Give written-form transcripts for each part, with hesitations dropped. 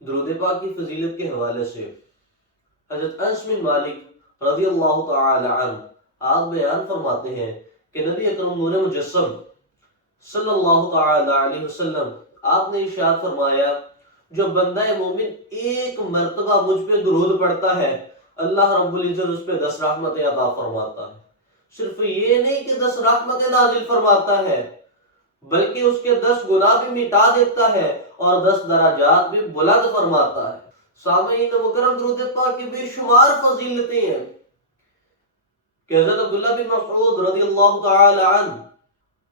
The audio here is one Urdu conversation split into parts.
درود پاک کی فضیلت کے حوالے سے حضرت انس بن مالک رضی اللہ تعالی عنہ آپ بیان فرماتے ہیں کہ نبی اکرم نور مجسم صلی اللہ تعالی علیہ وسلم آپ نے ارشاد فرمایا جو بندہ مومن ایک مرتبہ مجھ پہ درود پڑھتا ہے اللہ رب العزت اس پہ 10 رحمتیں عطا فرماتا ہے۔ صرف یہ نہیں کہ 10 رحمتیں نازل فرماتا ہے بلکہ اس کے 10 گناہ بھی مٹا دیتا ہے اور 10 درجات بھی بلند فرماتا ہے۔ سامعین مکرم، درود پاک کی بے شمار فضیلتیں ہیں کہ حضرت عبداللہ بن مسعود رضی اللہ تعالی عنہ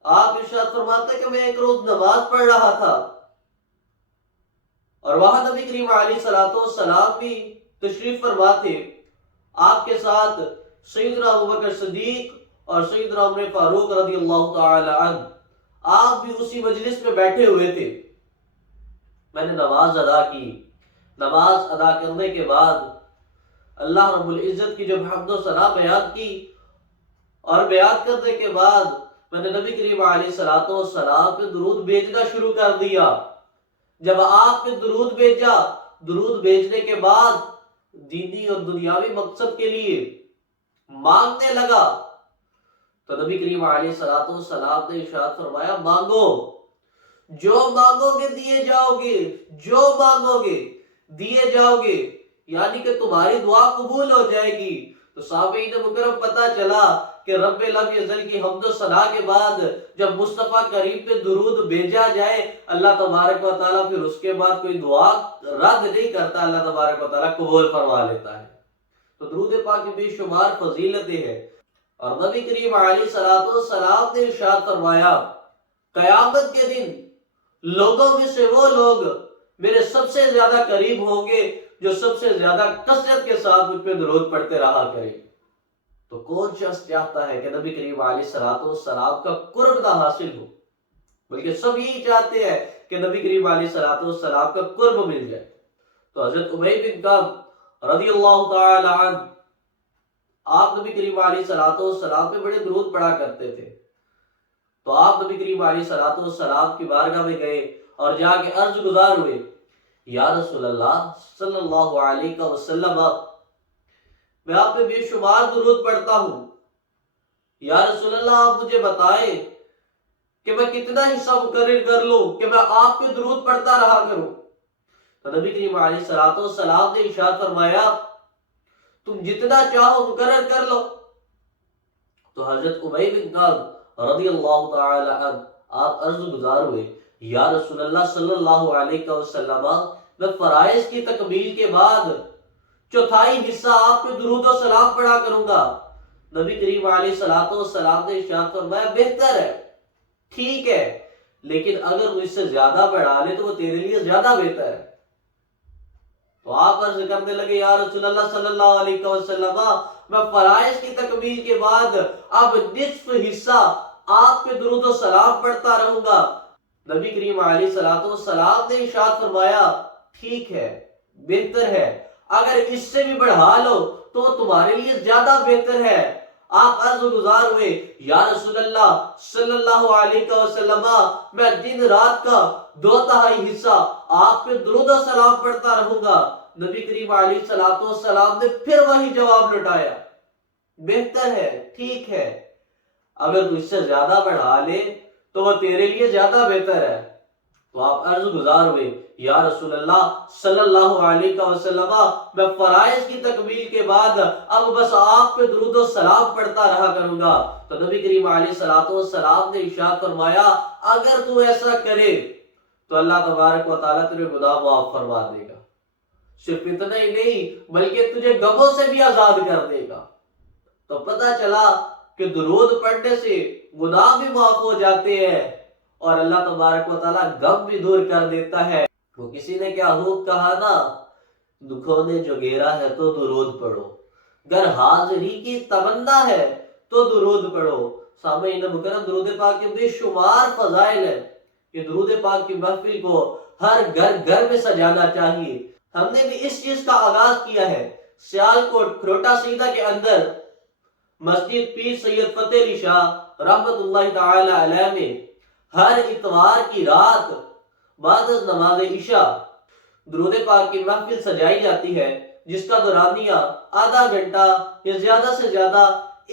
آپ ارشاد فرماتے ہیں کہ میں ایک روز نماز پڑھ رہا تھا اور وہاں نبی کریم علیہ الصلوۃ والسلام بھی تشریف فرما تھے۔ آپ کے ساتھ سیدنا ابوبکر صدیق اور سیدنا عمر فاروق رضی اللہ تعالی عنہ آپ بھی اسی مجلس میں بیٹھے ہوئے تھے۔ میں نے نماز ادا کی۔ نماز ادا کرنے کے بعد اللہ رب العزت کی جب حمد و ثنا بیان کی اور بیان کرنے کے بعد میں نے نبی کریم علیہ الصلوۃ والسلام پہ درود بھیجنا شروع کر دیا۔ جب آپ پہ درود بھیجا، درود بھیجنے کے بعد دینی اور دنیاوی مقصد کے لیے مانگنے لگا تو نبی کریم علیہ الصلوۃ والسلام نے ارشاد فرمایا مانگو، جو مانگو گے دیے جاؤ گے، جو مانگو گے دیے جاؤ گے، یعنی کہ تمہاری دعا قبول ہو جائے گی۔ تو سامعین مکرم پتہ چلا کہ رب لم یزل کی حمد و ثنا کے بعد جب مصطفیٰ کریم پہ درود بھیجا جائے اللہ تبارک و تعالیٰ پھر اس کے بعد کوئی دعا رد نہیں کرتا، اللہ تبارک و تعالیٰ قبول فرما لیتا ہے۔ تو درود پاک کی بے شمار فضیلتیں ہیں اور نبی کریم علیہ الصلوۃ والسلام نے ارشاد فرمایا قیامت کے دن لوگوں میں سے وہ لوگ میرے سب سے زیادہ قریب ہوں گے جو سب سے زیادہ کثرت کے ساتھ مجھ پہ درود پڑھتے رہا کریں۔ تو کون شخص چاہتا ہے کہ نبی کریم علیہ الصلوۃ والسلام کا قرب نہ حاصل ہو، بلکہ سب یہی چاہتے ہیں کہ نبی کریم علیہ الصلوۃ والسلام کا قرب مل جائے۔ تو حضرت ابی بن کعب رضی اللہ تعالی عنہ آپ نبی کریم علیہ الصلوۃ والسلام پہ بڑے درود پڑھا کرتے تھے۔ تو آپ نبی کریم علیہ الصلوۃ والسلام کی بارگاہ میں گئے اور جا کے عرض گزار ہوئے یا رسول اللہ صلی اللہ علیہ وسلم میں آپ پہ بے شمار درود پڑھتا ہوں، یا رسول اللہ آپ مجھے بتائیں کہ میں کتنا حصہ مقرر کر لوں کہ میں آپ پہ درود پڑھتا رہا کروں۔ تو نبی کریم علیہ الصلوۃ والسلام نے ارشاد فرمایا تم جتنا چاہو مقرر کر لو۔ تو حضرت ابی بن کعب رضی اللہ تعالی عنہ آپ عرض گزار ہوئے یا رسول اللہ صلی اللہ علیہ وسلم میں فرائض کی تکمیل کے بعد چوتھائی حصہ آپ پہ درود و سلام پڑھا کروں گا۔ نبی کریم علیہ الصلوۃ والسلام نے ارشاد فرمایا بہتر ہے، ٹھیک ہے، لیکن اگر وہ اس سے زیادہ بڑھا لے تو وہ تیرے لیے زیادہ بہتر ہے۔ تو آپ عرض کرنے لگے یا رسول اللہ صلی اللہ علیہ وسلم میں فرائض کی تکمیل کے بعد اب نصف حصہ آپ پہ درود و سلام پڑھتا رہوں گا۔ نبی کریم علیہ الصلوۃ والسلام نے ارشاد فرمایا ٹھیک ہے، بہتر ہے، اگر اس سے بھی بڑھا لو تو وہ تمہارے لیے زیادہ بہتر ہے۔ آپ عرض گزار ہوئے یا رسول اللہ صلی اللہ علیہ وسلم میں دن رات کا 2/3 حصہ آپ پہ درود و سلام پڑھتا رہوں گا۔ نبی کریم علیہ الصلوۃ والسلام نے پھر وہی جواب لوٹایا بہتر ہے، ٹھیک ہے، اگر تو اس سے زیادہ بڑھا لے تو وہ تیرے لیے زیادہ بہتر ہے۔ تو آپ عرض گزار ہوئے یا رسول اللہ صلی اللہ علیہ وسلم میں فرائض کی تکمیل کے بعد اب بس آپ پہ درود و سلام پڑھتا رہا کروں گا۔ تو نبی کریم علیہ الصلوۃ والسلام نے ارشاد فرمایا اگر تو ایسا کرے تو اللہ تبارک و تعالیٰ تیرے گناہ معاف فرما دے گا، صرف اتنا ہی نہیں بلکہ تجھے غموں سے بھی آزاد کر دے گا۔ تو پتہ چلا کہ درود پڑھنے سے گناہ بھی معاف ہو جاتے ہیں اور اللہ تبارک و تعالیٰ غم بھی دور کر دیتا ہے۔ وہ کسی نے کیا خوب کہا نا، دکھوں نے جو گھیرا ہے تو درود پڑھو، گر حاضری کی تمنا ہے تو درود پڑھو۔ سامعین مکرم، درود پاک کے بے شمار فضائل ہیں کہ درود پاک کی محفل کو ہر گھر گھر میں سجانا چاہیے۔ ہم نے بھی اس چیز کا آغاز کیا ہے۔ سیالکوٹ کھروٹا سیدھا کے اندر مسجد پیر سید فتح علی شاہ رحمت اللہ تعالی علیہ میں ہر اتوار کی رات بعد از نماز عشاء درود پاک کی محفل سجائی جاتی ہے جس کا دورانیہ آدھا گھنٹہ یا زیادہ سے زیادہ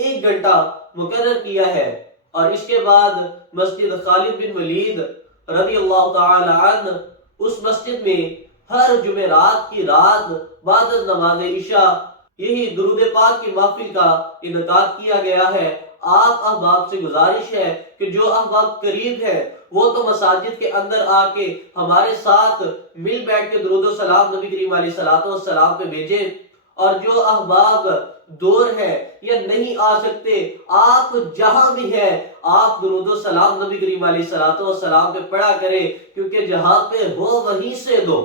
1 گھنٹہ مقرر کیا ہے، اور اس کے بعد مسجد خالد بن ولید رضی اللہ تعالی عنہ اس مسجد میں ہر جمعرات کی رات بعد از نماز عشاء یہی درود پاک کی محفل کا انعقاد کیا گیا ہے۔ آپ احباب سے گزارش ہے کہ جو احباب قریب ہے وہ تو مساجد کے اندر آ کے ہمارے ساتھ مل بیٹھ کے درود و سلام نبی کریم علیہ الصلوۃ والسلام پہ بھیجیں، اور جو احباب دور ہے یا نہیں آ سکتے، آپ جہاں بھی ہیں آپ درود و سلام نبی کریم علیہ الصلوۃ والسلام پہ پڑھا کریں، کیونکہ جہاں پہ ہو وہیں سے دو،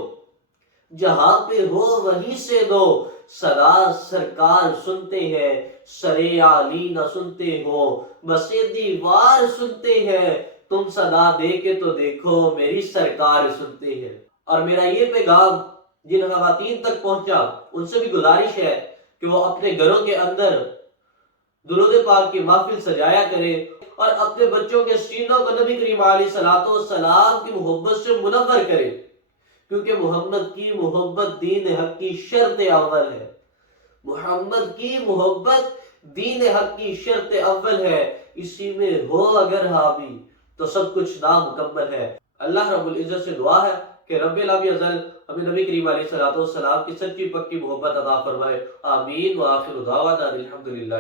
جہاں پہ ہو وہیں سے دو، صدا سرکار سنتے ہیں، سرے عالی نہ سنتے ہو، بس دیوار سنتے ہیں، تم صدا دے کے تو دیکھو میری سرکار سنتے ہیں۔ اور میرا یہ پیغام جن خواتین تک پہنچا ان سے بھی گزارش ہے کہ وہ اپنے گھروں کے اندر درود پاک کی محفل سجایا کرے اور اپنے بچوں کے سینوں کو نبی کریم علیہ الصلوۃ والسلام کی محبت سے منور کرے، کیونکہ محمد کی محبت دین حق کی شرط اول ہے، محمد کی محبت دین حق کی شرط اول ہے، اسی میں ہو اگر حاوی تو سب کچھ نامکمل ہے۔ اللہ رب العزت سے دعا ہے کہ رب العزت ہمیں نبی کریم علیہ الصلوۃ والسلام کی سچی پکی محبت عطا فرمائے، آمین، وآخر دعوانا الحمدللہ۔